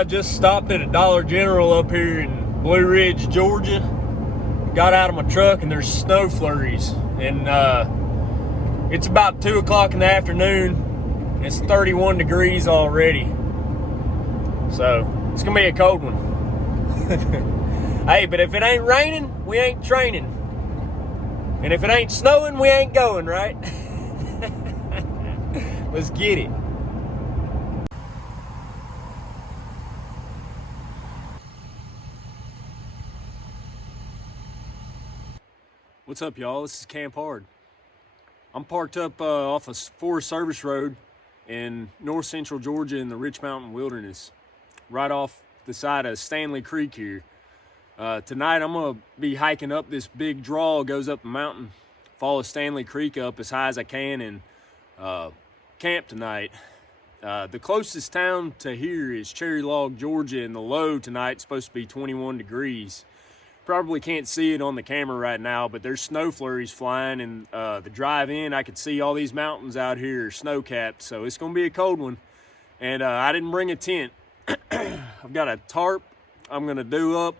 I just stopped at a Dollar General up here in Blue Ridge, Georgia. Got out of my truck and there's snow flurries. And it's about 2 o'clock in the afternoon. It's 31 degrees already. So it's gonna be a cold one. Hey, but if it ain't raining, we ain't training. And if it ain't snowing, we ain't going, right? Let's get it. What's up, y'all? This is Camp Hard. I'm parked up off a Forest Service Road in north central Georgia in the Rich Mountain Wilderness, right off the side of Stanley Creek here. Tonight I'm gonna be hiking up this big draw, goes up the mountain, follow Stanley Creek up as high as I can, and camp tonight. The closest town to here is Cherry Log, Georgia, and the low tonight is supposed to be 21 degrees. Probably can't see it on the camera right now, but there's snow flurries flying, and the drive in, I could see all these mountains out here snow capped, so it's gonna be a cold one. And I didn't bring a tent. I've got a tarp I'm gonna do up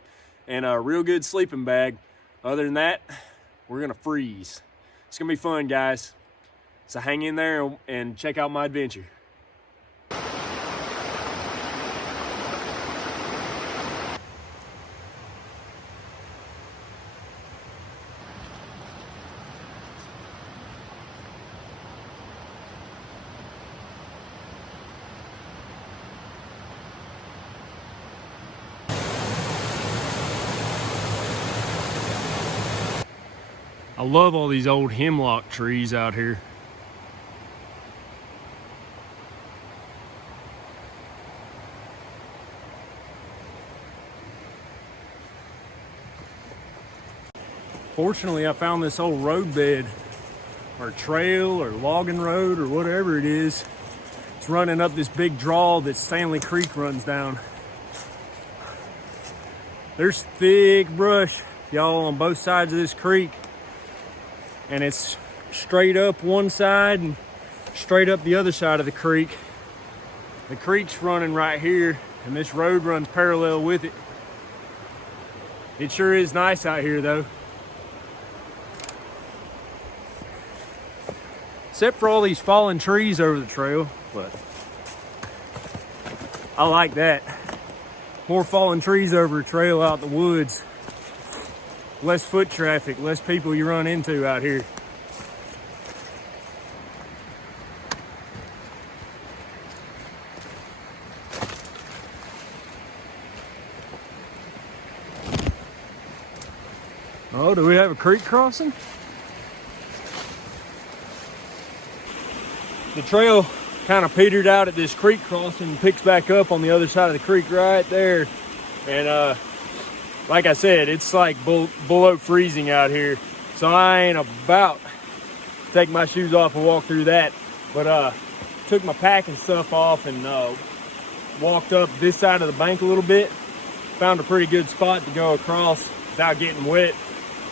and a real good sleeping bag. Other than that, we're gonna freeze. It's gonna be fun, guys. So hang in there and check out my adventure. I love all these old hemlock trees out here. Fortunately, I found this old roadbed or trail or logging road or whatever it is. It's running up this big draw that Stanley Creek runs down. There's thick brush, y'all, on both sides of this creek. And it's straight up one side and straight up the other side of the creek. The creek's running right here, and this road runs parallel with it. It sure is nice out here, though. Except for all these fallen trees over the trail, but I like that. More fallen trees over a trail out in the woods. Less foot traffic, less people you run into out here. Oh, do we have a creek crossing? The trail kind of petered out at this creek crossing and picks back up on the other side of the creek right there. And like I said, it's like below freezing out here. So I ain't about to take my shoes off and walk through that. But took my pack and stuff off and walked up this side of the bank a little bit. Found a pretty good spot to go across without getting wet.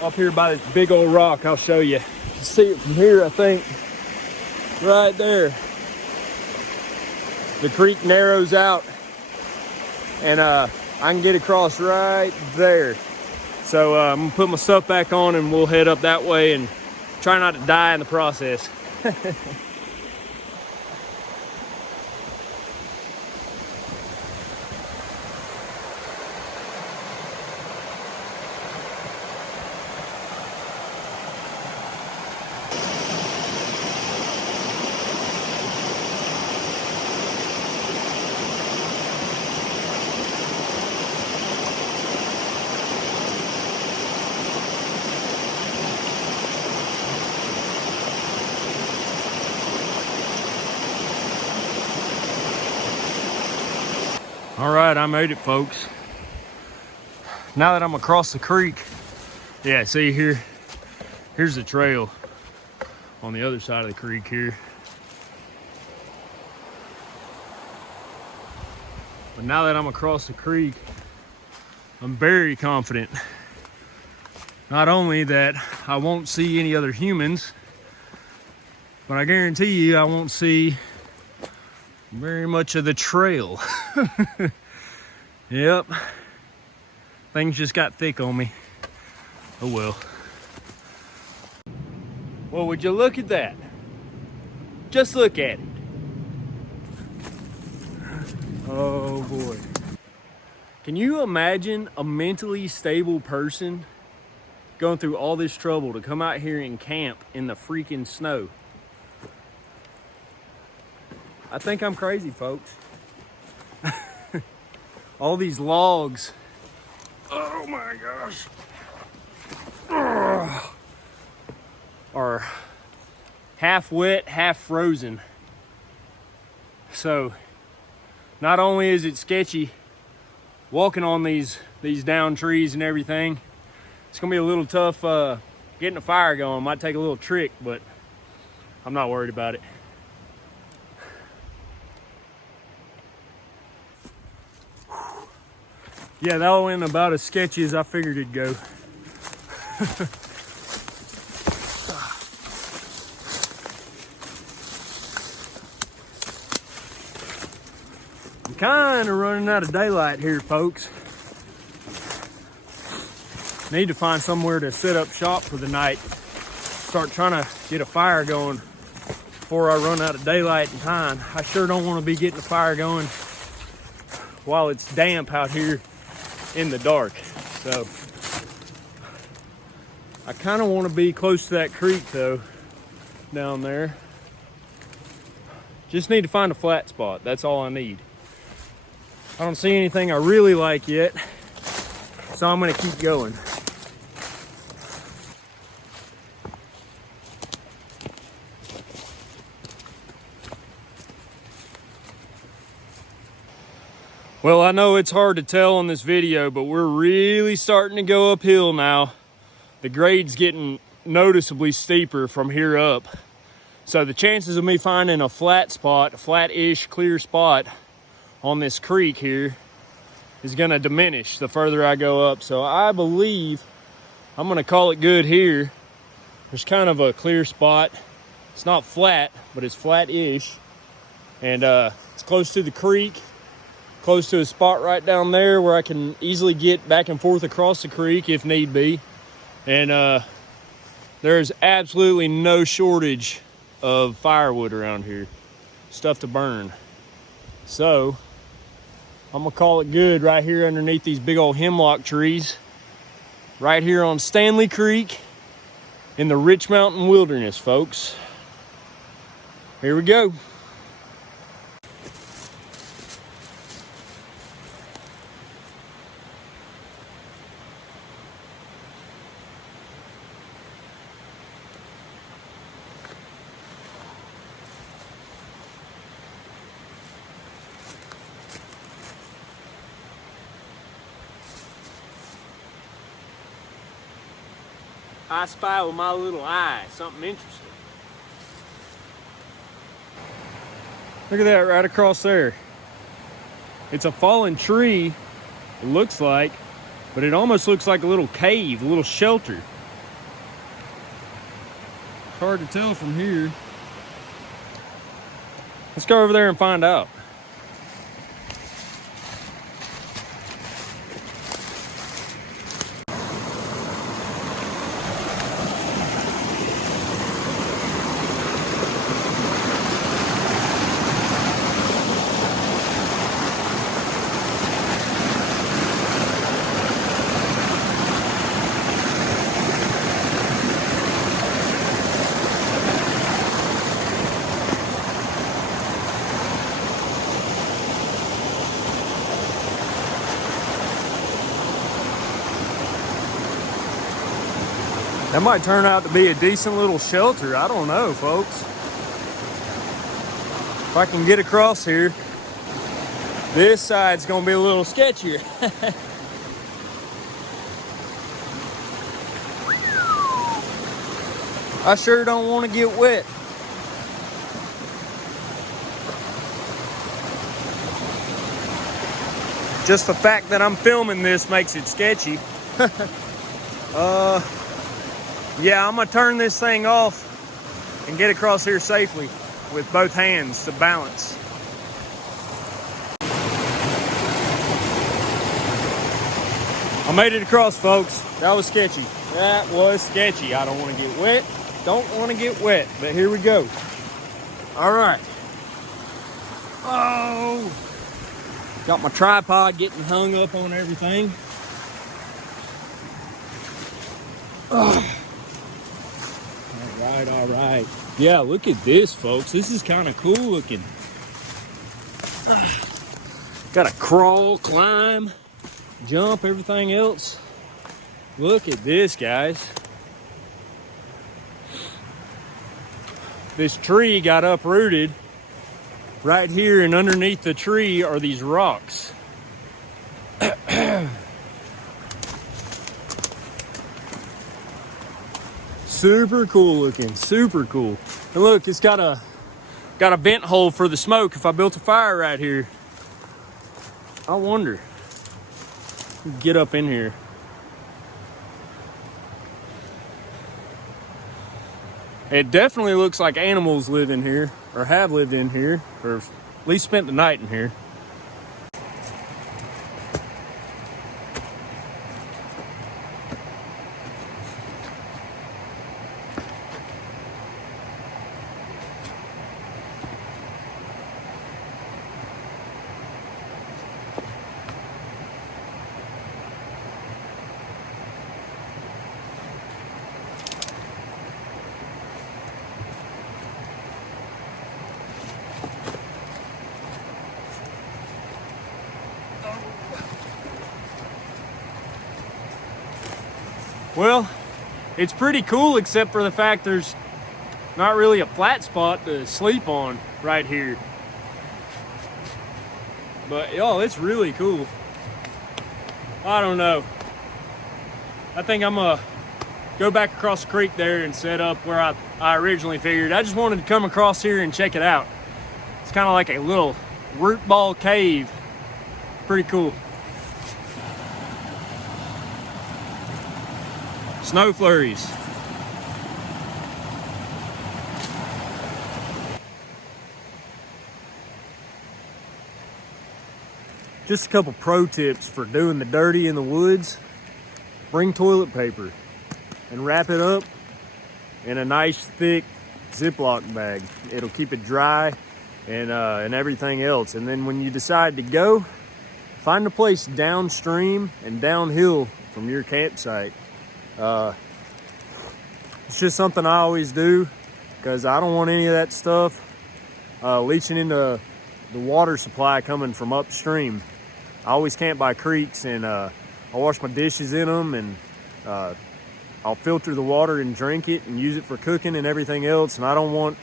Up here by this big old rock, I'll show you. You can see it from here, I think. Right there. The creek narrows out. And I can get across right there. So I'm gonna put my stuff back on and we'll head up that way and try not to die in the process. All right, I made it, folks. Now that I'm across the creek, yeah, see here, here's the trail on the other side of the creek here. But now that I'm across the creek, I'm very confident. Not only that I won't see any other humans, but I guarantee you I won't see very much of the trail. Yep. Things just got thick on me. Oh well. Well, would you look at that? Just look at it. Oh boy. Can you imagine a mentally stable person going through all this trouble to come out here and camp in the freaking snow? I think I'm crazy, folks. All these logs. Oh my gosh. Ugh. Are half wet, half frozen. So not only is it sketchy walking on these down trees and everything, it's gonna be a little tough getting a fire going. Might take a little trick, but I'm not worried about it. Yeah, that went about as sketchy as I figured it'd go. I'm kind of running out of daylight here, folks. Need to find somewhere to set up shop for the night. Start trying to get a fire going before I run out of daylight and time. I sure don't want to be getting a fire going while it's damp out here in the dark. So I kind of want to be close to that creek though, down there. Just need to find a flat spot. That's all I need. I don't see anything I really like yet, so I'm gonna keep going. Well, I know it's hard to tell on this video, but we're really starting to go uphill now. The grade's getting noticeably steeper from here up. So the chances of me finding a flat spot, a flat-ish clear spot on this creek here is gonna diminish the further I go up. So I believe I'm gonna call it good here. There's kind of a clear spot. It's not flat, but it's flat-ish. And it's close to the creek. Close to a spot right down there where I can easily get back and forth across the creek if need be. And there's absolutely no shortage of firewood around here. Stuff to burn. So I'm gonna call it good right here underneath these big old hemlock trees. Right here on Stanley Creek in the Rich Mountain Wilderness, folks. Here we go. I spy with my little eye something interesting. Look at that right across there. It's a fallen tree, it looks like, but it almost looks like a little cave, a little shelter. It's hard to tell from here. Let's go over there and find out. That might turn out to be a decent little shelter. I don't know, folks. If I can get across here, this side's gonna be a little sketchier. I sure don't want to get wet. Just the fact that I'm filming this makes it sketchy. Yeah, I'm gonna turn this thing off and get across here safely with both hands to balance. I made it across, folks. That was sketchy. That was sketchy. I don't want to get wet. Don't want to get wet, but here we go. All right. Oh, got my tripod getting hung up on everything. Oh. All right. Yeah, look at this, folks. This is kind of cool looking. Got to crawl, climb, jump, everything else. Look at this, guys. This tree got uprooted. Right here and underneath the tree are these rocks. Super cool looking, super cool. And look, it's got a vent hole for the smoke if I built a fire right here. I wonder. Get up in here. It definitely looks like animals live in here, or have lived in here, or at least spent the night in here. Well, it's pretty cool except for the fact there's not really a flat spot to sleep on right here. But yo, it's really cool. I don't know. I think I'm gonna go back across the creek there and set up where I originally figured. I just wanted to come across here and check it out. It's kind of like a little root ball cave. Pretty cool. Snow flurries. Just a couple pro tips for doing the dirty in the woods. Bring toilet paper and wrap it up in a nice thick Ziploc bag. It'll keep it dry and everything else. And then when you decide to go, find a place downstream and downhill from your campsite. It's just something I always do because I don't want any of that stuff leaching into the water supply coming from upstream. I always camp by creeks, and I wash my dishes in them, and I'll filter the water and drink it and use it for cooking and everything else. And I don't want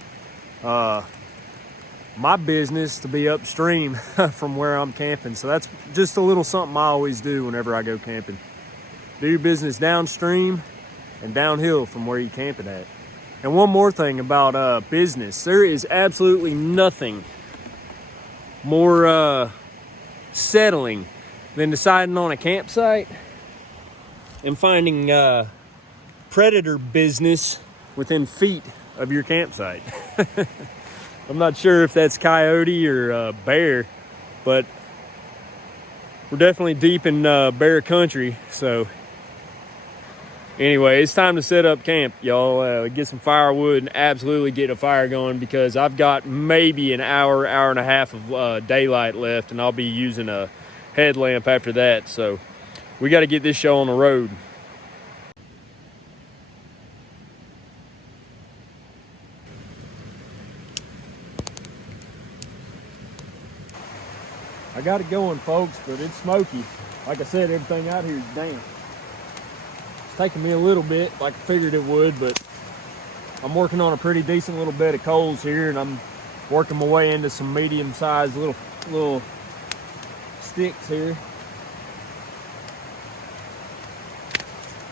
my business to be upstream from where I'm camping. So that's just a little something I always do whenever I go camping. Do your business downstream and downhill from where you're camping at. And one more thing about business. There is absolutely nothing more settling than deciding on a campsite and finding predator business within feet of your campsite. I'm not sure if that's coyote or bear, but we're definitely deep in bear country. So anyway, it's time to set up camp, y'all. Get some firewood and absolutely get a fire going, because I've got maybe an hour and a half of daylight left, and I'll be using a headlamp after that. So we got to get this show on the road. I got it going, folks, but it's smoky. Like I said, everything out here is damp. It's taking me a little bit, like I figured it would, but I'm working on a pretty decent little bed of coals here, and I'm working my way into some medium-sized little sticks here.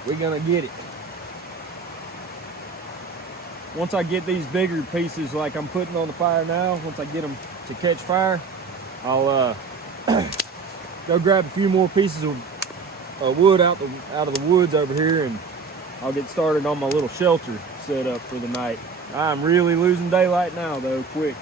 We're gonna get it. Once I get these bigger pieces like I'm putting on the fire now, once I get them to catch fire, I'll go grab a few more pieces of wood out of the woods over here, and I'll get started on my little shelter set up for the night. I'm really losing daylight now though, quick.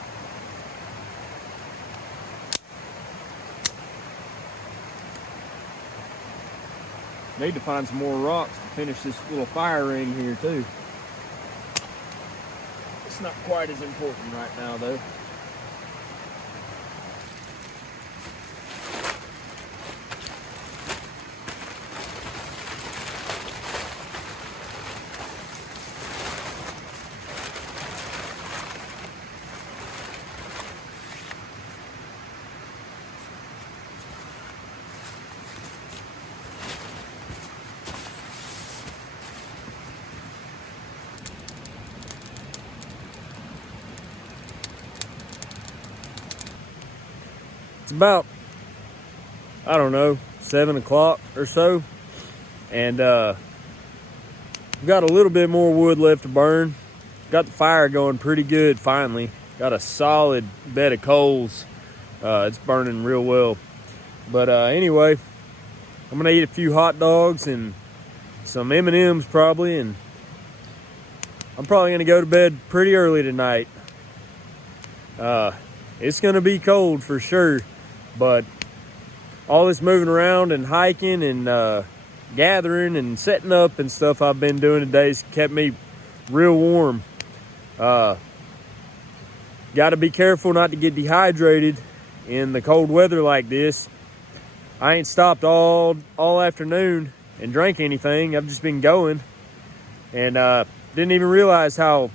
Need to find some more rocks to finish this little fire ring here too. It's not quite as important right now though. It's about, I don't know, 7 o'clock or so, and we've got a little bit more wood left to burn. Got the fire going pretty good finally. Got a solid bed of coals. It's burning real well. But anyway, I'm gonna eat a few hot dogs and some M&Ms probably, and I'm probably gonna go to bed pretty early tonight. It's gonna be cold for sure, but all this moving around and hiking and gathering and setting up and stuff I've been doing today's kept me real warm. Got to be careful not to get dehydrated in the cold weather like this. I ain't stopped all afternoon and drank anything. I've just been going, and didn't even realize how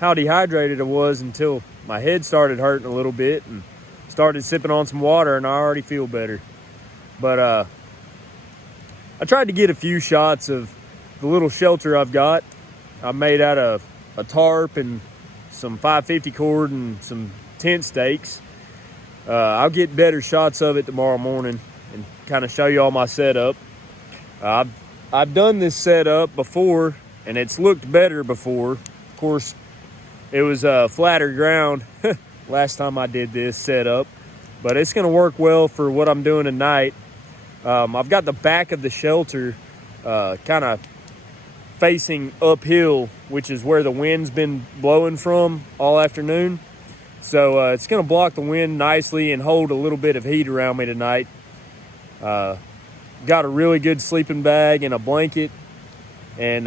dehydrated I was until my head started hurting a little bit and started sipping on some water, and I already feel better. But I tried to get a few shots of the little shelter I've got. I made out of a tarp and some 550 cord and some tent stakes. I'll get better shots of it tomorrow morning and kind of show you all my setup. I've done this setup before, and it's looked better before. Of course, it was flatter ground last time I did this setup, but it's going to work well for what I'm doing tonight. I've got the back of the shelter kind of facing uphill, which is where the wind's been blowing from all afternoon. So it's going to block the wind nicely and hold a little bit of heat around me tonight. Got a really good sleeping bag and a blanket and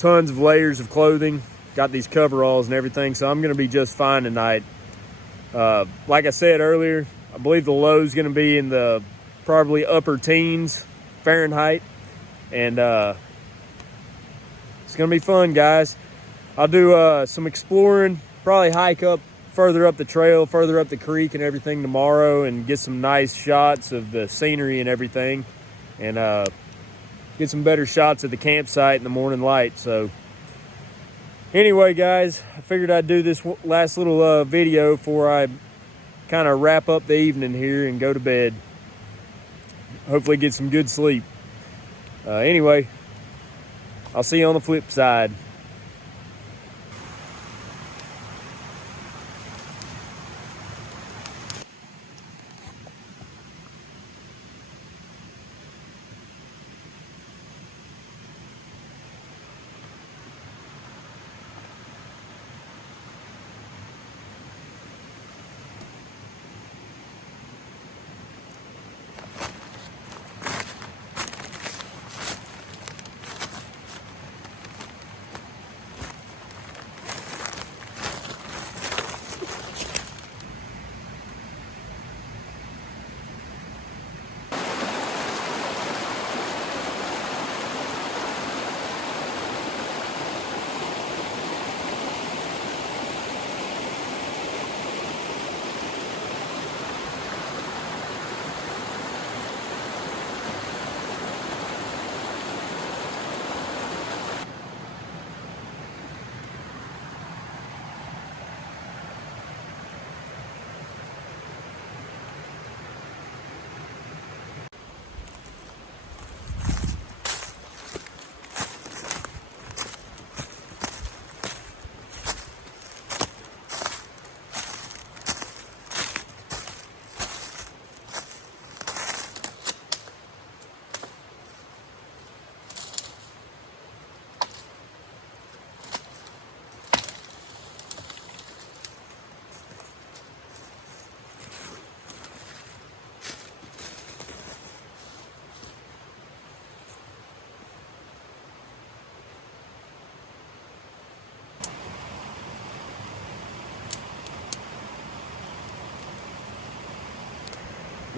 tons of layers of clothing. Got these coveralls and everything, so I'm going to be just fine tonight. Like I said earlier, I believe the low is going to be in the probably upper teens Fahrenheit, and it's going to be fun, guys. I'll do some exploring, probably hike up further up the trail, further up the creek and everything tomorrow, and get some nice shots of the scenery and everything, and get some better shots of the campsite in the morning light. So anyway, guys, I figured I'd do this last little video before I kind of wrap up the evening here and go to bed. Hopefully get some good sleep. Anyway, I'll see you on the flip side.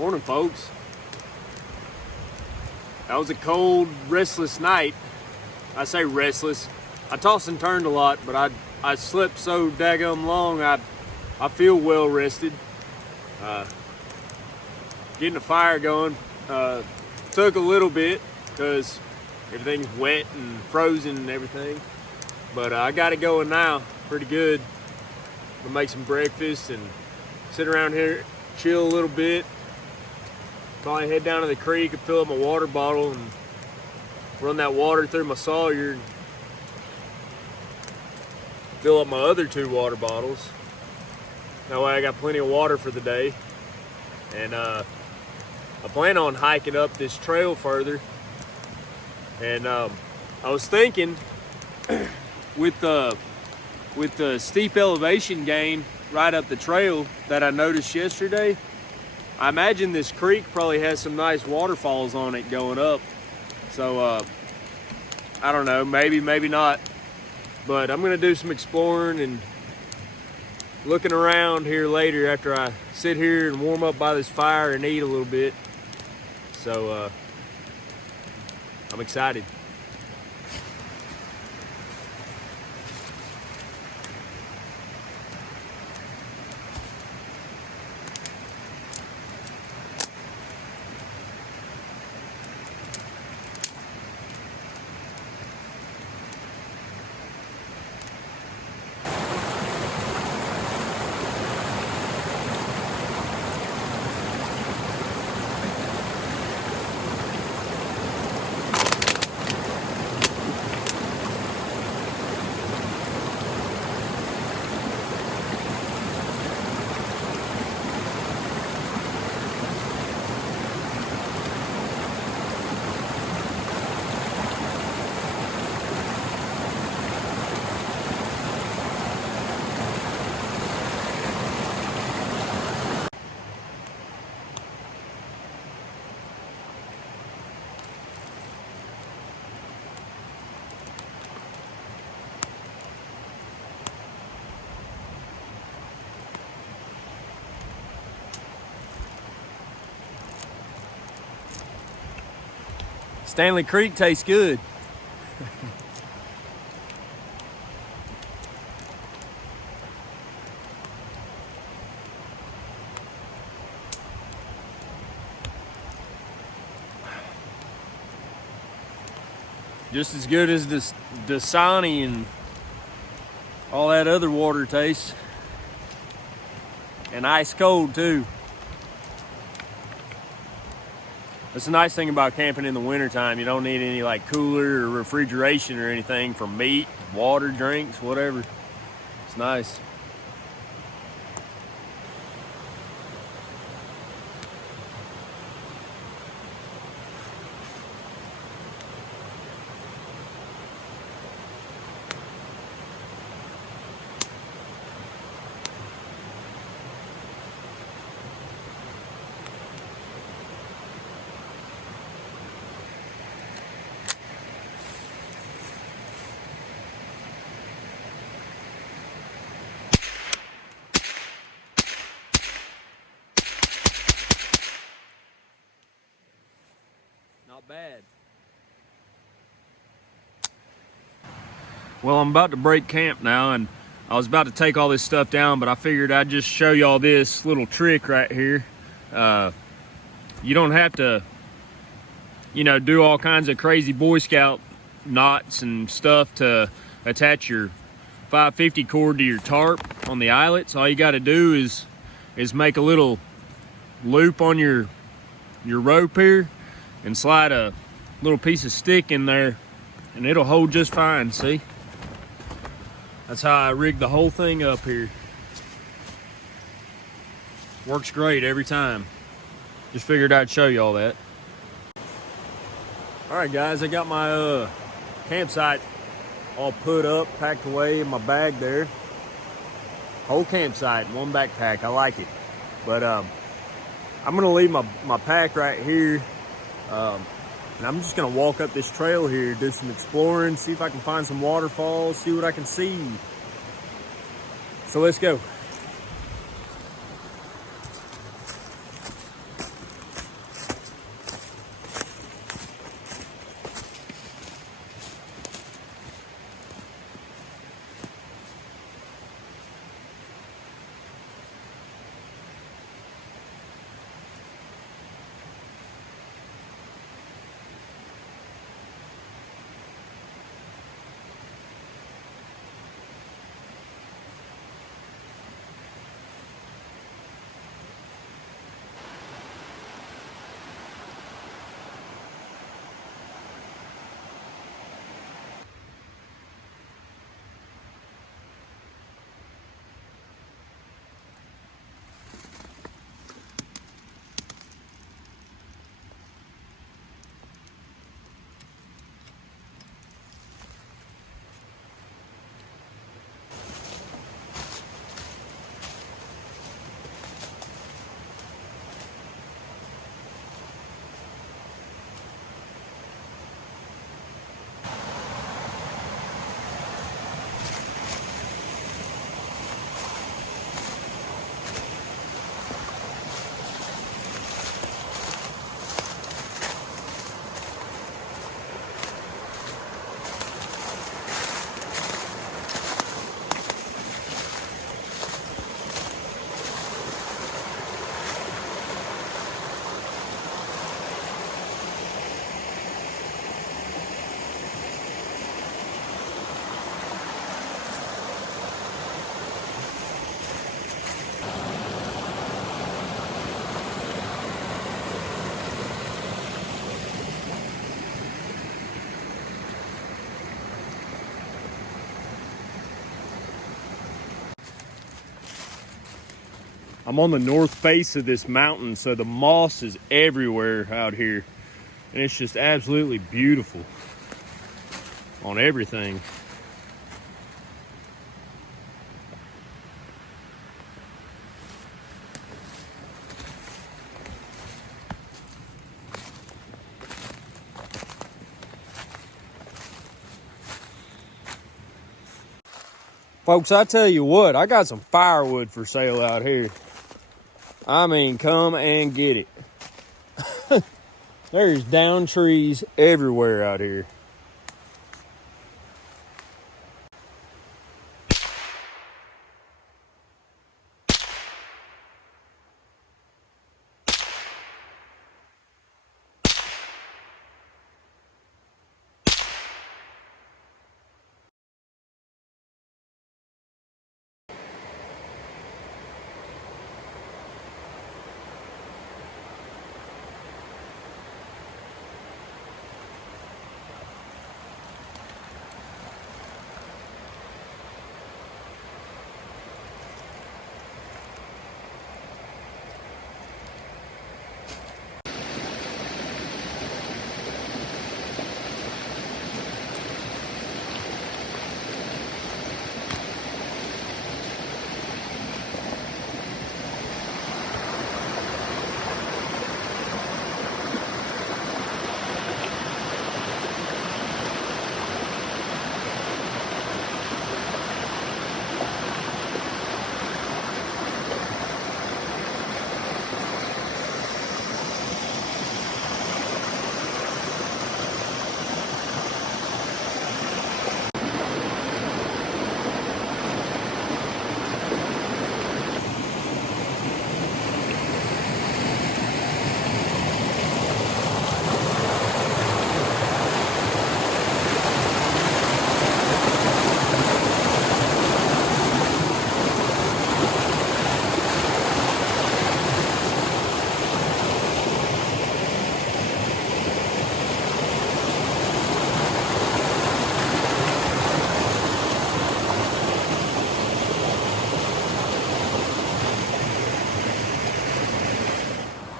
Morning, folks. That was a cold, restless night. I say restless. I tossed and turned a lot, but I slept so daggum long, I feel well rested. Getting the fire going took a little bit because everything's wet and frozen and everything. But I got it going now, pretty good. I'm gonna make some breakfast and sit around here, chill a little bit. Probably head down to the creek and fill up my water bottle and run that water through my Sawyer and fill up my other 2 water bottles. That way I got plenty of water for the day. And I plan on hiking up this trail further. And I was thinking with the steep elevation gain right up the trail that I noticed yesterday, I imagine this creek probably has some nice waterfalls on it going up. So I don't know, maybe not. But I'm gonna do some exploring and looking around here later after I sit here and warm up by this fire and eat a little bit. So I'm excited. Stanley Creek tastes good. Just as good as the Dasani and all that other water tastes. And ice cold too. That's the nice thing about camping in the wintertime. You don't need any like cooler or refrigeration or anything for meat, water, drinks, whatever. It's nice. Not bad. Well, I'm about to break camp now, and I was about to take all this stuff down, but I figured I'd just show y'all this little trick right here. You don't have to, do all kinds of crazy Boy Scout knots and stuff to attach your 550 cord to your tarp on the eyelets. All you got to do is make a little loop on your rope here and slide a little piece of stick in there and it'll hold just fine. See, that's how I rigged the whole thing up here. Works great every time. Just figured I'd show you all that. All right, guys, I got my campsite all put up, packed away in my bag there. Whole campsite, one backpack. I like it. But I'm gonna leave my pack right here. And I'm just gonna walk up this trail here, do some exploring, see if I can find some waterfalls, see what I can see. So let's go. I'm on the north face of this mountain, so the moss is everywhere out here. And it's just absolutely beautiful on everything. Folks, I tell you what, I got some firewood for sale out here. I mean, come and get it. There's down trees everywhere out here.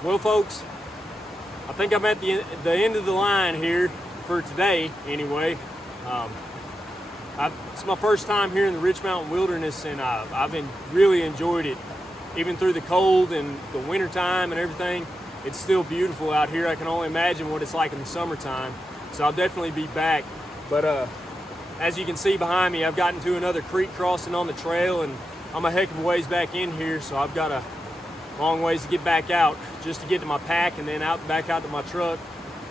Well, folks, I think I'm at the end of the line here for today, anyway. It's my first time here in the Rich Mountain Wilderness, and I've really enjoyed it. Even through the cold and the winter time and everything, it's still beautiful out here. I can only imagine what it's like in the summertime, so I'll definitely be back. But as you can see behind me, I've gotten to another creek crossing on the trail, and I'm a heck of a ways back in here, so I've got a long ways to get back out just to get to my pack and then back out to my truck.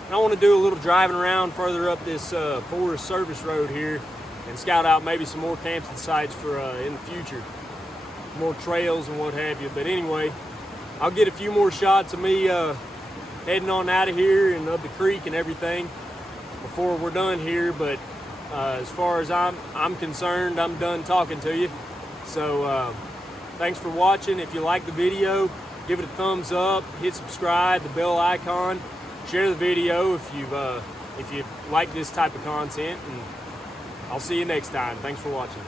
And I want to do a little driving around further up this Forest Service Road here and scout out maybe some more camping sites for in the future, more trails and what have you. But anyway, I'll get a few more shots of me heading on out of here and up the creek and everything before we're done here. But as far as I'm concerned, I'm done talking to you. So thanks for watching. If you like the video, give it a thumbs up, hit subscribe, the bell icon, share the video if you like this type of content, and I'll see you next time. Thanks for watching.